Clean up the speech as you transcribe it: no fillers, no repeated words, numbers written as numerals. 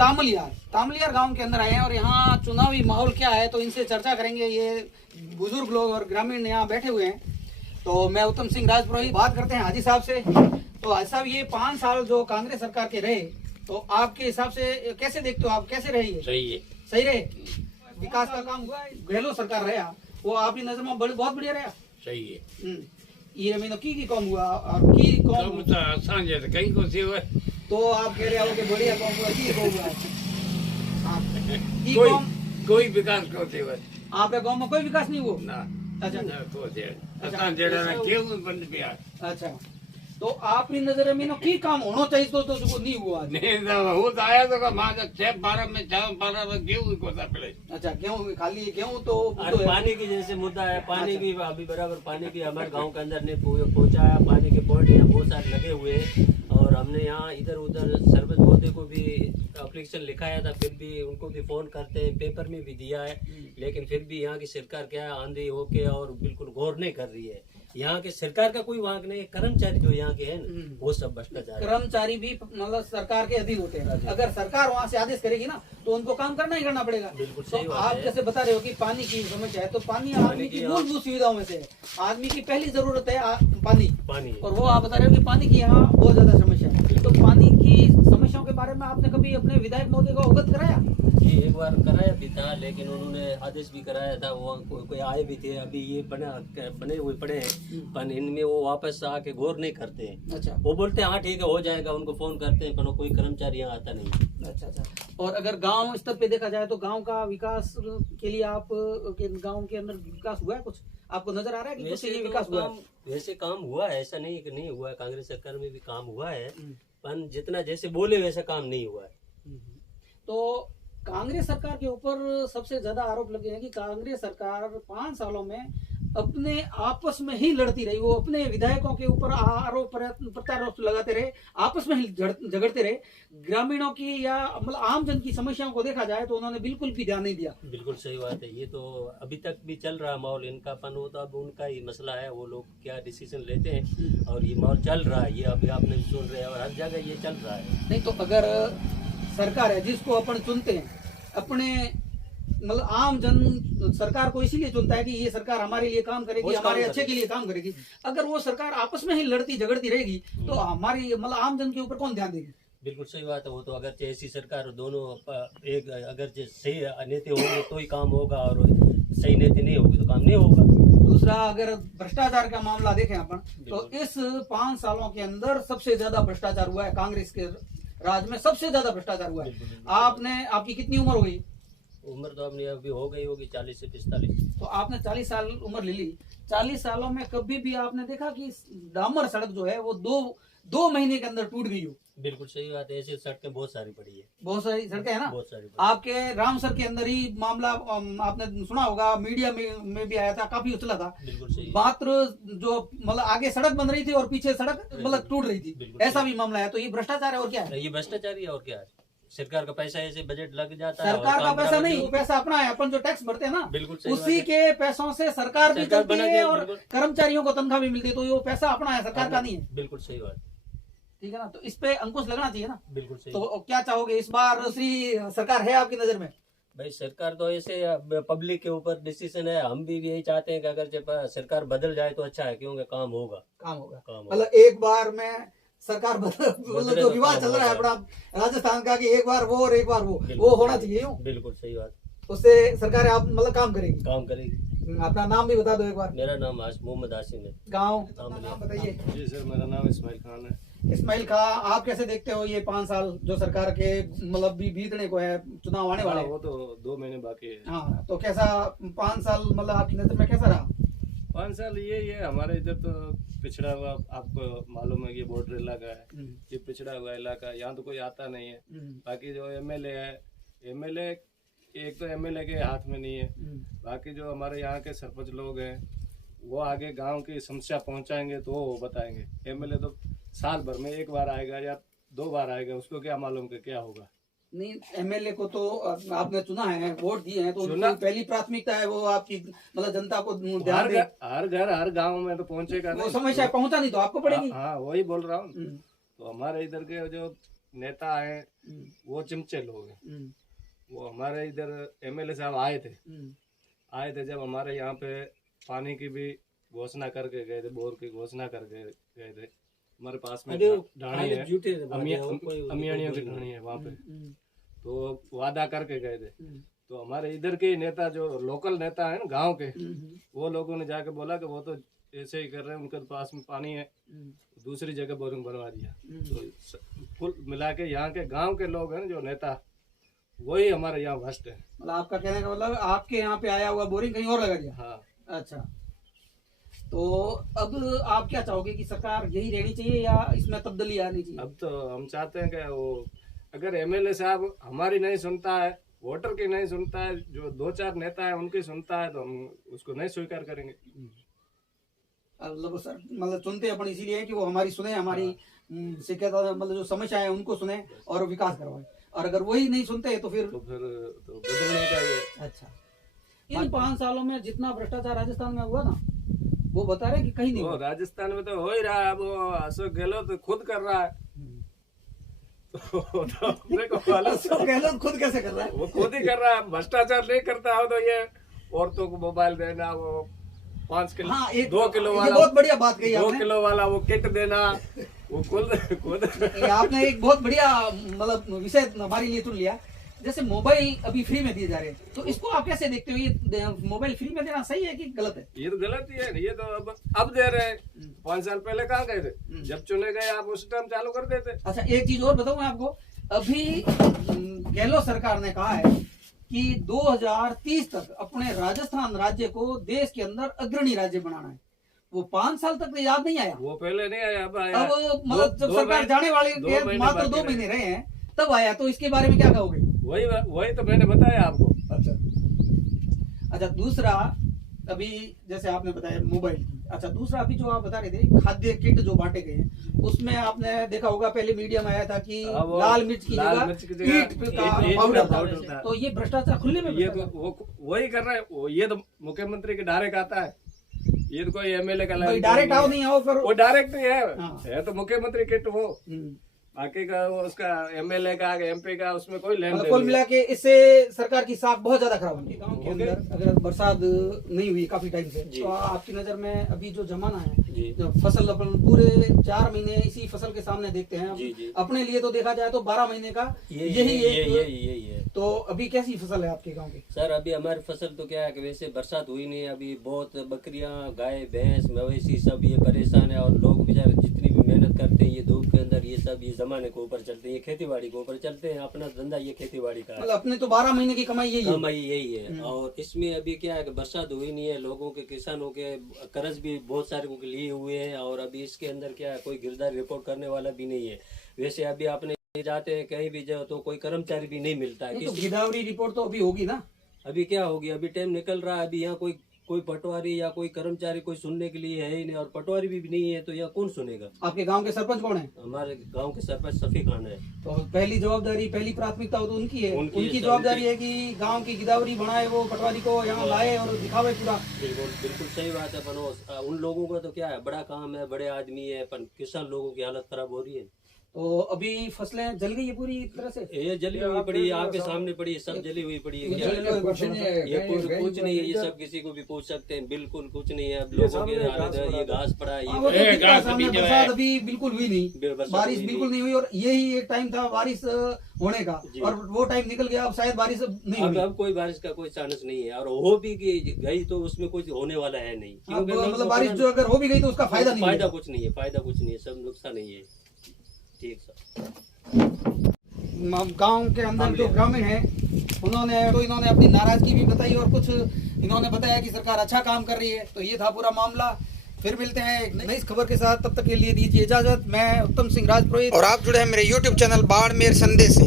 तामलियार गांव के अंदर आए हैं और यहाँ चुनावी माहौल क्या है तो इनसे चर्चा करेंगे। ये बुजुर्ग लोग और ग्रामीण यहाँ बैठे हुए हैं। तो मैं उत्तम सिंह राजपुरोहित बात करते हैं हाजी साहब से। तो हाजी साहब, ये 5 साल जो कांग्रेस सरकार के रहे तो आपके हिसाब से कैसे देखते हो आप, कैसे रहे? सही है, सही रहे, विकास का काम हुआ। गहलोत सरकार रहा वो आपकी नजर में बहुत बढ़िया रहा। सही है। ये महीनों की कौम हुआ और की कौम तो आसान है तो कहीं को से हुआ तो आप कह रहे हो कि बढ़िया कौम हुआ, की कौम हुआ। कोई विकास को से हुआ आपके गांव में कोई विकास नहीं हुआ ना। अच्छा ना तो से आसान जेड़ा ना केव बंद पिया। अच्छा, तो आपकी नजर में की काम होना चाहिए तो जो नहीं हुआ। नहीं वो तो आया तो का मां 6-12 में 6-12 में गेहूं को था पड़े। अच्छा, गेहूं खाली गेहूं तो पानी की जैसे मुद्दा है, पानी की अभी बराबर पानी की हमारे गांव के अंदर ने पहुंचा है। पानी के पॉइंट यहाँ बहुत सारे लगे हुए हैं और हमने यहाँ इधर उधर सरपंच महोदय को भी एप्लीकेशन लिखाया था, फिर भी उनको भी फोन करते हैं, पेपर में भी दिया है, लेकिन फिर भी यहाँ की सरकार क्या है आंधी होके और बिल्कुल गौर नहीं कर रही है। यहाँ के सरकार का कोई वहाँ नहीं, कर्मचारी जो यहाँ के हैं वो सब भ्रष्टाचार। कर्मचारी भी मतलब सरकार के अधीन होते हैं। अगर सरकार वहाँ से आदेश करेगी ना तो उनको काम करना ही करना पड़ेगा। बिल्कुल तो सही बात आप है। जैसे बता रहे हो कि पानी की समस्या है तो पानी आदमी की मूलभूत सुविधाओं में से है। आदमी की पहली जरूरत है पानी और वो आप बता रहे हो कि पानी की यहाँ बहुत ज्यादा समस्या है। तो पानी की समस्याओं के बारे में आपने कभी अपने विधायक महोदय को अवगत कराया? जी एक बार कराया भी था, लेकिन उन्होंने आदेश भी कराया था, वो कोई आए भी थे। अभी ये बने हुए पड़े हैं पर इनमें वो वापस आके गौर नहीं करते हैं। अच्छा, वो बोलते हैं हाँ ठीक है हो जाएगा, उनको फोन करते हैं पर कोई कर्मचारी यहाँ आता नहीं। अच्छा। और अगर गांव स्तर पे देखा जाए तो गांव का विकास के लिए आप गांव के अंदर विकास हुआ है? कुछ आपको नजर आ रहा है कि कुछ ये विकास हुआ है? वैसे काम हुआ है, ऐसा नहीं कि नहीं हुआ है। कांग्रेस सरकार में भी काम हुआ है पर जितना जैसे बोले वैसा काम नहीं हुआ है। तो कांग्रेस सरकार के ऊपर सबसे ज्यादा आरोप लगे हैं कि कांग्रेस सरकार 5 सालों में अपने आपस में ही लड़ती रही। वो अपने विधायकों के ऊपर आरोप प्रत्यारोप लगाते रहे, आपस में ही झगड़ते रहे। ग्रामीणों की या मतलब आम जन की समस्याओं को देखा जाए तो उन्होंने बिल्कुल भी ध्यान नहीं दिया। बिल्कुल सही बात है। ये तो अभी तक भी चल रहा है माहौल इनका पन हो, तो अब उनका ही मसला है, वो लोग क्या डिसीजन लेते हैं और ये माहौल चल रहा है। ये अभी आपने सुन रहे हैं और हर जगह ये चल रहा है। नहीं तो अगर सरकार है जिसको अपन चुनते हैं, अपने मतलब आम जन सरकार को इसीलिए चुनता है कि ये सरकार हमारे लिए काम करेगी, हमारे अच्छे के लिए काम करेगी। अगर वो सरकार आपस में ही लड़ती झगड़ती रहेगी तो हमारी मतलब आम जन के ऊपर कौन ध्यान देगी? बिल्कुल सही बात है। वो तो अगर ऐसी सरकार दोनों एक अगर सही नेता होंगे तो ही काम होगा और सही नेता नहीं होगी तो काम नहीं होगा। दूसरा, अगर भ्रष्टाचार का मामला देखें अपन तो इस 5 सालों के अंदर सबसे ज्यादा भ्रष्टाचार हुआ है। कांग्रेस के राज में सबसे ज्यादा भ्रष्टाचार हुआ है। आपकी कितनी उम्र हो गई? उम्र तो अपनी अभी हो गई होगी 40 से 45। तो आपने 40 साल उम्र ले ली। 40 सालों में कभी भी आपने देखा कि डामर सड़क जो है वो दो महीने के अंदर टूट गई हो? बिल्कुल सही बात है। ऐसी सड़कें बहुत सारी पड़ी है, बहुत सारी सड़कें है ना। बहुत सारी। आपके रामसर के अंदर ही मामला आपने सुना होगा, मीडिया में भी आया था, काफी उछला था। बिल्कुल सही। मात्र जो मतलब आगे सड़क बन रही थी और पीछे सड़क मतलब टूट रही थी, ऐसा भी मामला है। तो ये भ्रष्टाचार है और क्या है? ये भ्रष्टाचार ही है और क्या है। सरकार का पैसा ऐसे बजट लग जाता है। सरकार का पैसा नहीं, वो पैसा अपना है, अपन जो टैक्स भरते हैं ना, बिल्कुल उसी के पैसों से सरकार भी चलती है और कर्मचारियों को तनख्वाह भी मिलती है। तो ये पैसा अपना है, सरकार का नहीं है। बिल्कुल सही बात, ठीक है ना। तो इस पे अंकुश लगना चाहिए ना। बिल्कुल सही। तो क्या चाहोगे इस बार श्री सरकार है आपकी नजर में? भाई सरकार तो ऐसे पब्लिक के ऊपर डिसीजन है। हम भी यही चाहते हैं कि अगर सरकार बदल जाए तो अच्छा है, क्योंकि काम होगा। मतलब एक बार में सरकार मतलब जो रिवाज चल रहा है अपना राजस्थान का कि एक बार वो और एक बार वो होना चाहिए। बिल्कुल सही बात। उससे सरकार आप मतलब काम करेगी। अपना नाम भी बता दो एक बार। मेरा नाम मोहम्मद आसिम है। गाँव नाम बताइए। जी सर, मेरा नाम इस्माइल खान है। इस्माइल खान, आप कैसे देखते हो ये 5 साल जो सरकार के मतलब भी बीतने को है, चुनाव आने वाले? वो तो 2 महीने बाकी है। हाँ, तो कैसा 5 साल मतलब आपकी नजर में कैसा रहा? 5 साल ये हमारे इधर तो पिछड़ा हुआ, आपको मालूम है कि बॉर्डर इलाका है, ये पिछड़ा हुआ इलाका, यहाँ तो कोई आता नहीं है। बाकी जो एमएलए है, एमएलए एक तो एमएलए के हाथ में नहीं है। बाकी जो हमारे यहाँ के सरपंच लोग हैं वो आगे गांव की समस्या पहुंचाएंगे तो वो बताएंगे। एमएलए तो साल भर में 1 बार आएगा या 2 बार आएगा, उसको क्या मालूम कि क्या होगा। नहीं, एमएलए को तो आपने चुना है, वोट दिए हैं, तो उनकी पहली प्राथमिकता है वो आपकी मतलब जनता को ध्यान दे। हर घर हर गांव में तो पहुंचेगा, वो समस्या पहुंचा नहीं तो आपको पड़ेगी। हाँ वही बोल रहा हूँ। तो हमारे इधर के जो नेता हैं वो चिमचे लोग हैं। वो हमारे इधर एमएलए साहब आए थे जब हमारे यहाँ पे पानी की भी घोषणा करके गए थे, बोर की घोषणा करके गए थे। हमारे पास में ढाणी है, अमियानियों की ढाणी है वहाँ पे, तो वादा करके गए थे। तो हमारे इधर के नेता जो लोकल नेता है ना गांव के, वो लोगों ने जाके बोला कि वो तो ऐसे ही कर रहे हैं, उनके पास में पानी है, दूसरी जगह बोरिंग बनवा दिया। तो कुल मिला के यहाँ के गांव के लोग हैं जो नेता, वही हमारे यहाँ भ्रष्ट है। मतलब आपका कहने का मतलब आपके यहाँ पे आया हुआ बोरिंग कहीं और लगा दिया। हाँ। अच्छा, तो अब आप क्या चाहोगे कि सरकार यही रहनी चाहिए या इसमें तब्दीली आनी चाहिए? अब तो हम चाहते हैं कि वो अगर एमएलए साहब हमारी नहीं सुनता है, वोटर की नहीं सुनता है, जो 2-4 नेता है उनकी सुनता है, तो हम उसको नहीं स्वीकार करेंगे। मतलब सर, मतलब सुनते अपन इसीलिए कि वो हमारी सुने, हमारी शिकायत मतलब जो समस्या है उनको सुने और विकास करवाए, और अगर वही नहीं सुनते तो फिर बदलने चाहिए। अच्छा, इन 5 सालों में जितना भ्रष्टाचार राजस्थान में हुआ ना, वो बता रहे कि कहीं नहीं हुआ। राजस्थान में तो हो ही रहा है, वो अशोक गहलोत तो खुद कर रहा है। अशोक गहलोत खुद कैसे कर रहा है? वो खुद ही कर रहा है। भ्रष्टाचार नहीं करता हो तो ये औरतों को मोबाइल देना, वो 5 किलो, हाँ, 2 किलो वाला, बहुत बढ़िया बात कही 2 आपने। किलो वाला वो किट देना, वो खुद आपने एक बहुत बढ़िया मतलब विषय हमारे लिए चुन लिया। जैसे मोबाइल अभी फ्री में दिए जा रहे हैं, तो इसको आप कैसे देखते हो? ये मोबाइल फ्री में देना सही है कि गलत है? ये तो गलत ही है। ये तो अब दे रहे हैं। 5 साल पहले कहाँ गए थे? जब चुने गए आप उस टाइम चालू कर देते। अच्छा, एक चीज और बताऊं मैं आपको। अभी गहलोत सरकार ने कहा है कि 2030 तक अपने राजस्थान राज्य को देश के अंदर अग्रणी राज्य बनाना है। वो 5 साल तक तो याद नहीं आया। वो पहले नहीं आया, अब आया। अब मतलब जब सरकार जाने वाले मात्र 2 महीने रहे हैं तब आया, तो इसके बारे में क्या कहोगे? वही तो मैंने बताया आपको। अच्छा, दूसरा अभी जैसे आपने बताया मोबाइल की। अच्छा, दूसरा अभी जो आप बता रहे थे खाद्य किट जो बांटे गए हैं, उसमें आपने देखा होगा पहले मीडिया में आया था कि लाल मिर्च की जगह ईंट का पाउडर था। तो ये भ्रष्टाचार खुले में, ये तो वही कर रहे हैं। ये तो मुख्यमंत्री के डायरेक्ट आता है, ये तो कोई एमएलए का डायरेक्ट आओ नहीं आओ, पर वो डायरेक्ट नहीं है तो मुख्यमंत्री किट वो बाकी का वो उसका एमएलए का एमपी का उसमें कोई लेन देन। कुल मिला के इससे सरकार की साख बहुत ज्यादा खराब होगी। गांव के अंदर अगर बरसात नहीं हुई काफी टाइम से, तो आपकी नजर में अभी जो जमाना है, जो फसल अपन पूरे 4 महीने इसी फसल के सामने देखते हैं। अपने लिए तो देखा जाए तो 12 महीने का यही है। तो अभी कैसी फसल है आपके गाँव की? सर अभी हमारी फसल तो क्या है कि वैसे बरसात हुई नहीं है, अभी बहुत बकरियां, गाय, भैंस, मवेशी सब ये परेशान है, और लोग बेचारे जितनी भी मेहनत करते हैं ये धूप के अंदर, ये सब ये जमाने के ऊपर चलते हैं, ये खेती-बाड़ी के ऊपर चलते हैं। अपना धंधा ये खेती-बाड़ी का है। मतलब अपने तो 12 महीने की कमाई यही है। और इसमें अभी क्या है कि बरसात हुई नहीं है, लोगों के, किसानों के कर्ज भी बहुत सारे लिए हुए हैं, और अभी इसके अंदर क्या है कोई गिरदार रिपोर्ट करने वाला भी नहीं है। वैसे अभी आपने जाते हैं कहीं भी जाओ तो कोई कर्मचारी भी नहीं मिलता है। तो गिरदावरी रिपोर्ट तो अभी होगी ना? अभी क्या होगी, अभी टाइम निकल रहा है, अभी यहाँ कोई पटवारी या कोई कर्मचारी कोई सुनने के लिए है ही नहीं, और पटवारी भी नहीं है तो यहाँ कौन सुनेगा? आपके गांव के सरपंच कौन है? हमारे गांव के सरपंच शफी खान है। तो पहली जवाबदारी, पहली प्राथमिकता तो उनकी है। उनकी जवाबदारी है कि गांव की गिरदावरी बनाए, वो पटवारी को यहाँ लाए और दिखावे पूरा। बिल्कुल सही बात है। पर उन लोगों का तो क्या है, बड़ा काम है, बड़े आदमी है, पर किसान लोगों की हालत खराब हो रही है। तो अभी फसलें जल गई है पूरी तरह से? ये जली हुई पड़ी है, आपके सामने पड़ी है, सब जली हुई पड़ी है। कुछ नहीं है, ये सब किसी को भी पूछ सकते हैं, बिल्कुल कुछ नहीं है। अब लोगों की हालत है, ये घास पड़ा है, ये बरसात अभी बिल्कुल हुई नहीं, बारिश बिल्कुल नहीं हुई, और यही एक टाइम था बारिश होने का, और वो टाइम निकल गया। अब शायद बारिश नहीं हुई। अब कोई बारिश का कोई चांस नहीं है, और हो भी गई तो उसमें कुछ होने वाला है नहीं। मतलब बारिश जो अगर हो भी गई तो उसका फायदा कुछ नहीं है, फायदा कुछ नहीं है, सब नुकसान ही है। ठीक सर। गांव के अंदर जो ग्रामीण है इन्होंने अपनी नाराजगी भी बताई, और कुछ इन्होंने बताया कि सरकार अच्छा काम कर रही है। तो ये था पूरा मामला। फिर मिलते हैं एक नई खबर के साथ, तब तक के लिए दीजिए इजाजत। मैं उत्तम सिंह राजपुरोहित, और आप जुड़े हैं मेरे YouTube चैनल बाड़मेर संदेश से।